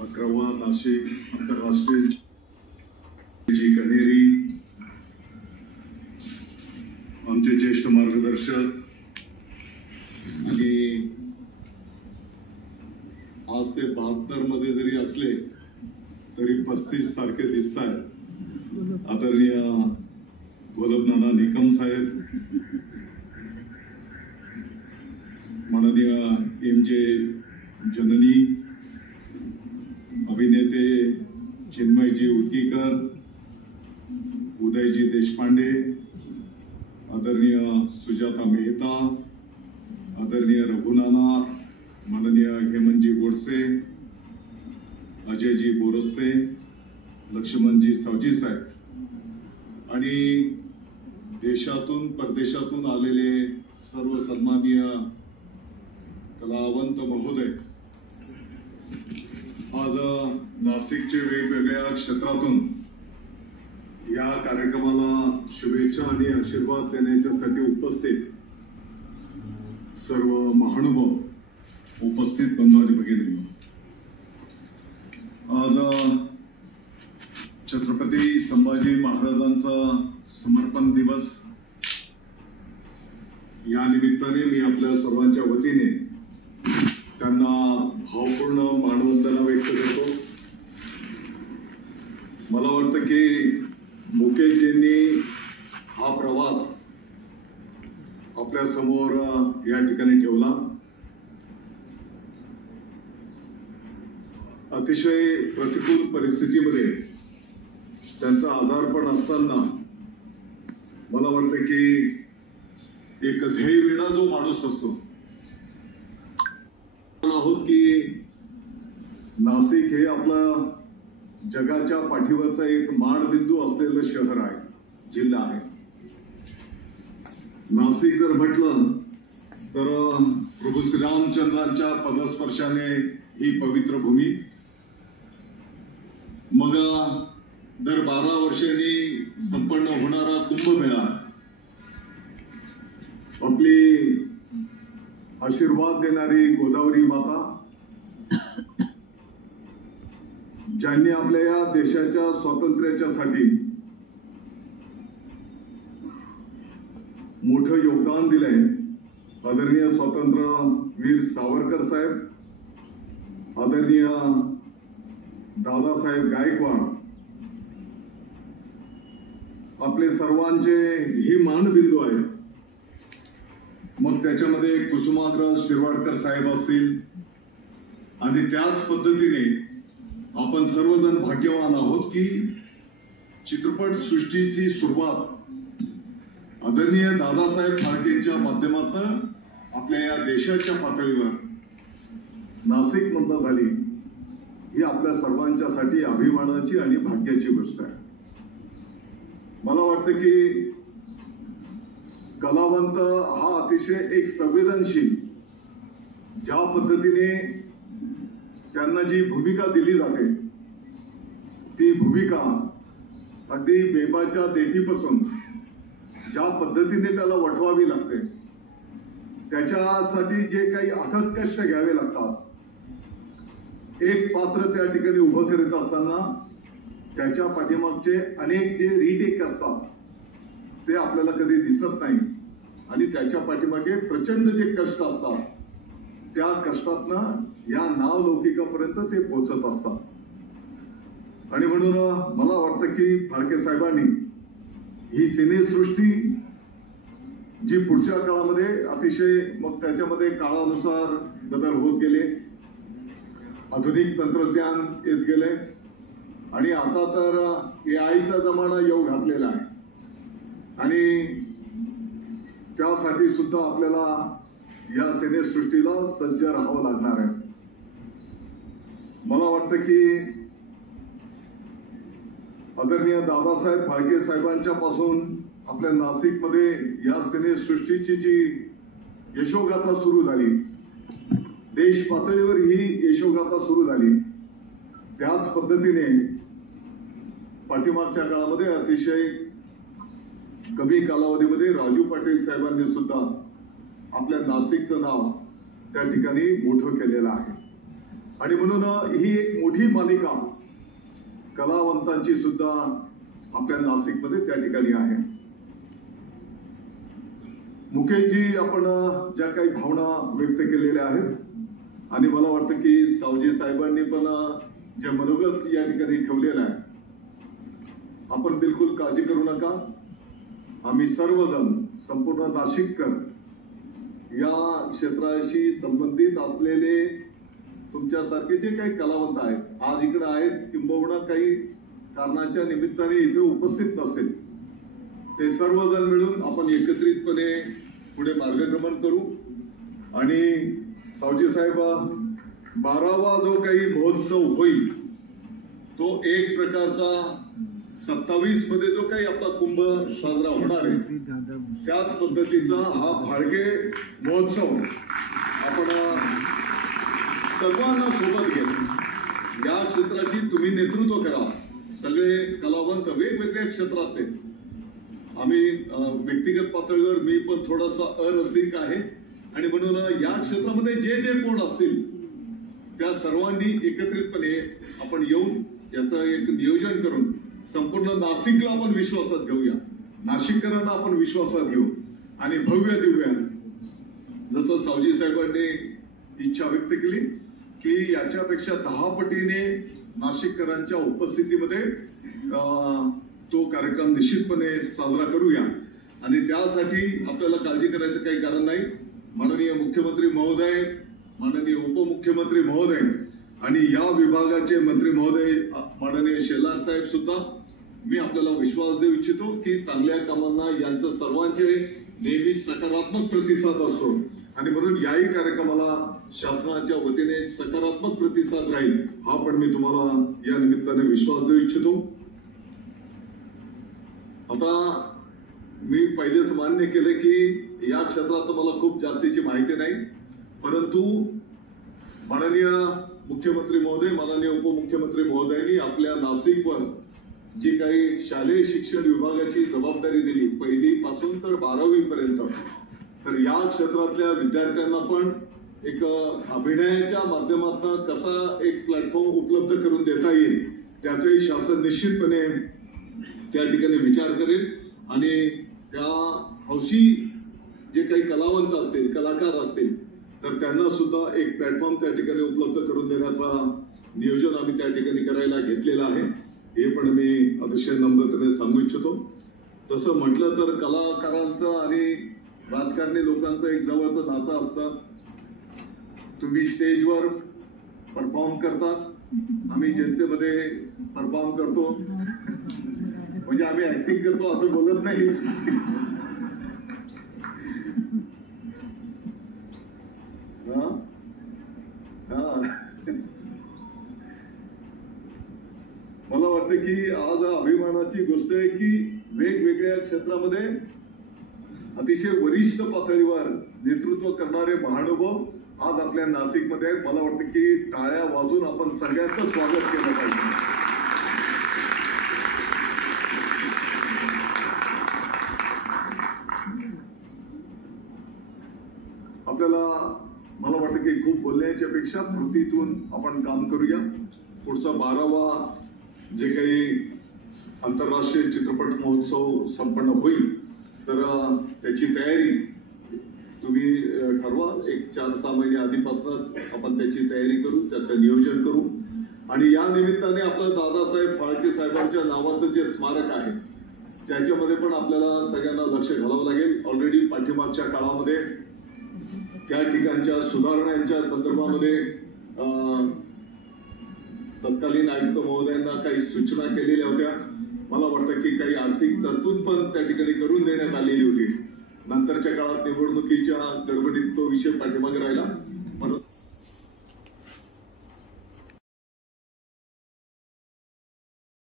अकरावा नाशिक आंतरराष्ट्रीय जी कनेरी, आमचे ज्येष्ठ मार्गदर्शक, आणि आज ते 72 मध्ये जरी असले तरी 35 सारखे दिसत आहेत. आदरणीय गोलबनाना निकम साहेब, माननीय MJ जननी, अभिनेते चिन्मयजी उदगीकर, उदयजी देशपांडे, आदरणीय सुजाता मेहता, आदरणीय रघुनाना, माननीय हेमंतजी गोडसे, अजयजी बोरस्ते, लक्ष्मणजी सावजी साहेब आणि देशातून परदेशातून आलेले सर्व सन्माननीय कलावंत महोदय, आज नाशिकचे वेगवेगळ्या क्षेत्रातून या कार्यक्रमाला शुभेच्छा आणि आशीर्वाद देण्यासाठी उपस्थित सर्व महानुभाव, उपस्थित बंधू आणि भगिनी, आज छत्रपती संभाजी महाराजांचा समर्पण दिवस या निमित्ताने मी आपल्या सर्वांच्या वतीने त्यांना भावपूर्ण मानवंदना व्यक्त करतो. मला वाटतं की मुकेशजींनी हा प्रवास आपल्या समोर या ठिकाणी ठेवला. अतिशय प्रतिकूल परिस्थितीमध्ये त्यांचा आजारपण असताना मला वाटतं की एक ध्येयविणा जो माणूस असतो, आहोत की नाशिक हे आपलं जगाच्या पाठीवरचा एक मानबिंदू असलेलं शहर आहे, जिल्हा आहे. नाशिक जर म्हटलं तर प्रभू श्रीरामचंद्रांच्या पदस्पर्शाने ही पवित्र भूमी, मग दर 12 वर्षांनी संपन्न होणारा कुंभमेळा, आपली आशीर्वाद देणारी गोदावरी माता, ज्यांनी आपल्या या देशाच्या स्वातंत्र्याच्यासाठी मोठं योगदान दिलंय, आदरणीय स्वातंत्र्यवीर सावरकर साहेब, आदरणीय दादासाहेब गायकवाड, आपले सर्वांचे ही मानबिंदू आहे. मग त्याच्यामध्ये कुसुमाग्रज शिरवाडकर साहेब असतील आणि त्याच पद्धतीने आपण सर्वजण भाग्यवान आहोत की चित्रपट सृष्टीची सुरुवात आदरणीय दादासाहेब फाळकेंच्या माध्यमातून आपल्या या देशाच्या पातळीवर नाशिक मध्ये झाली. ही आपल्या सर्वांच्यासाठी अभिमानाची आणि भाग्याची गोष्ट आहे. मला वाटतं की कलावंत हा अतिशय एक संवेदनशील, ज्या पद्धतीने त्यांना जी भूमिका दिली जाते ती भूमिका अगदी बेबाच्या देठीपासून ज्या पद्धतीने त्याला वठवावी लागते, त्याच्यासाठी जे काही अथक कष्ट घ्यावे लागतात, एक पात्र त्या ठिकाणी उभं करीत असताना त्याच्या पाठीमागचे अनेक जे रिटेक असतात ते आपल्याला कधी दिसत नाही आणि त्याच्या पाठीमागे प्रचंड जे कष्ट असतात त्या कष्टातनं या नावलौकिकापर्यंत ते पोहोचत असतात. आणि म्हणून मला वाटतं की फाळके साहेबांनी ही सिनेसृष्टी जी पुढच्या काळामध्ये अतिशय, मग त्याच्यामध्ये काळानुसार बदल होत गेले, आधुनिक तंत्रज्ञान येत गेले आणि आता तर AIचा जमाना येऊ घातलेला आहे आणि त्यासाठी सुद्धा आपल्याला या सिनेसृष्टीला सज्ज राहावं लागणार आहे. मला वाटतं की आदरणीय दादासाहेब फाळके साहेबांच्या पासून आपल्या नाशिकमध्ये या सिनेसृष्टीची जी यशोगाथा सुरू झाली, देश पातळीवर ही यशोगाथा सुरू झाली, त्याच पद्धतीने पाठीमागच्या काळामध्ये अतिशय कमी कालावधीमध्ये राजू पाटील साहेबांनी सुद्धा आपल्या नाशिकचं नाव त्या ठिकाणी मोठं केलेलं आहे. आणि म्हणून ही एक मोठी मालिका कलावंतांची सुद्धा आपल्या नाशिकमध्ये त्या ठिकाणी आहे. मुकेशजी, आपण ज्या काही भावना व्यक्त केलेल्या आहेत आणि मला वाटतं की सावजी साहेबांनी पण जे मनोगत या ठिकाणी ठेवलेलं आहे, आपण बिलकुल काळजी करू नका. आम्ही सर्वजण संपूर्ण नाशिककर या क्षेत्राशी संबंधित असलेले तुमच्यासारखे जे काही कलावंत आहेत, आज इकडे आहेत, किंबहुना काही कारणाच्या निमित्ताने इथे उपस्थित नसेल, ते सर्वजण मिळून आपण एकत्रितपणे पुढे मार्गक्रमण करू. आणि सावजी साहेब, 12वा जो काही महोत्सव होईल तो एक प्रकारचा 27 मध्ये जो काही आपला कुंभ साजरा होणार आहे त्याच पद्धतीचा हा फाळके महोत्सव आपण सर्वांना सोबत घेऊन या क्षेत्राची तुम्ही नेतृत्व करा. सगळे कलावंत वेगवेगळ्या क्षेत्रातले, आम्ही व्यक्तिगत पातळीवर मी पण थोडासा अरसिक आहे आणि म्हणून या क्षेत्रामध्ये जे जे कोण असतील त्या सर्वांनी एकत्रितपणे आपण येऊन याचं एक नियोजन करून संपूर्ण नाशिकला आपण विश्वासात घेऊया, नाशिककरांना आपण विश्वासात घेऊ आणि भव्य दिव्य, जसं सावजी साहेबांनी इच्छा व्यक्त केली की याच्यापेक्षा 10 पटीने नाशिककरांच्या उपस्थितीमध्ये तो कार्यक्रम निश्चितपणे साजरा करूया. आणि त्यासाठी आपल्याला काळजी करायचं काही कारण नाही. माननीय मुख्यमंत्री महोदय, माननीय उपमुख्यमंत्री महोदय आणि या विभागाचे मंत्री महोदय माननीय शेलार साहेब सुद्धा, मी आपल्याला विश्वास देऊ इच्छितो की चांगल्या कामांना यांचं सर्वांचे नेहमी सकारात्मक प्रतिसाद असतो आणि म्हणून याही कार्यक्रमाला शासनाच्या वतीने सकारात्मक प्रतिसाद राहील हा पण मी तुम्हाला या निमित्ताने विश्वास देऊ इच्छितो. आता मी पहिलेच मान्य केले की या क्षेत्रात मला खूप जास्तीची माहिती नाही, परंतु माननीय मुख्यमंत्री महोदय, माननीय उपमुख्यमंत्री महोदयांनी आपल्या नाशिकवर जी काही शालेय शिक्षण विभागाची जबाबदारी दिली, 1ली पासून तर 12वी पर्यंत, तर या क्षेत्रातल्या विद्यार्थ्यांना पण एक अभिनयाच्या माध्यमातून कसा एक प्लॅटफॉर्म उपलब्ध करून देता येईल त्याचंही शासन निश्चितपणे त्या ठिकाणी विचार करेल. आणि त्या हौशी जे काही कलावंत असतील, कलाकार असतील, तर त्यांना सुद्धा एक प्लॅटफॉर्म त्या ठिकाणी उपलब्ध करून देण्याचा नियोजन आम्ही त्या ठिकाणी करायला घेतलेलं आहे, हे पण मी अतिशय नम्रतेने सांगू इच्छितो. तसं म्हटलं तर कलाकारांचं आणि राजकारणी लोकांचं एक जवळचं नातं असतं. तुम्ही स्टेजवर परफॉर्म करता, आम्ही जनतेमध्ये परफॉर्म करतो, म्हणजे आम्ही ऍक्टिंग करतो असं बोलत नाही. मला वाटतं की आज अभिमानाची गोष्ट आहे की वेगवेगळ्या क्षेत्रामध्ये अतिशय वरिष्ठ पातळीवर नेतृत्व करणारे महानुभाव आज आपल्या नाशिकमध्ये आहेत. मला वाटतं की टाळ्या वाजून आपण सगळ्यांचं स्वागत केलं पाहिजे. आपल्याला मला वाटतं की खूप बोलण्याच्या पेक्षा कृतीतून आपण काम करूया. पुढचा 12वा जे काही आंतरराष्ट्रीय चित्रपट महोत्सव संपन्न होईल तर त्याची तयारी तुम्ही ठरवा. एक 4-6 महिने आधीपासूनच आपण त्याची तयारी करू, त्याचं नियोजन करू. आणि या निमित्ताने आपलं दादासाहेब फाळके साहेबांच्या नावाचं जे स्मारक आहे त्याच्यामध्ये पण आपल्याला सगळ्यांना लक्ष घालावं लागेल. ऑलरेडी पाठीमागच्या काळामध्ये त्या ठिकाणच्या सुधारणांच्या संदर्भामध्ये तत्कालीन आयुक्त महोदयांना काही सूचना केलेल्या होत्या. मला वाटतं की काही आर्थिक तरतूद पण त्या ठिकाणी करून देण्यात आलेली होती. नंतरच्या काळात निवडणुकीच्या गडबडीत तो विषय पाठीमागे राहिला.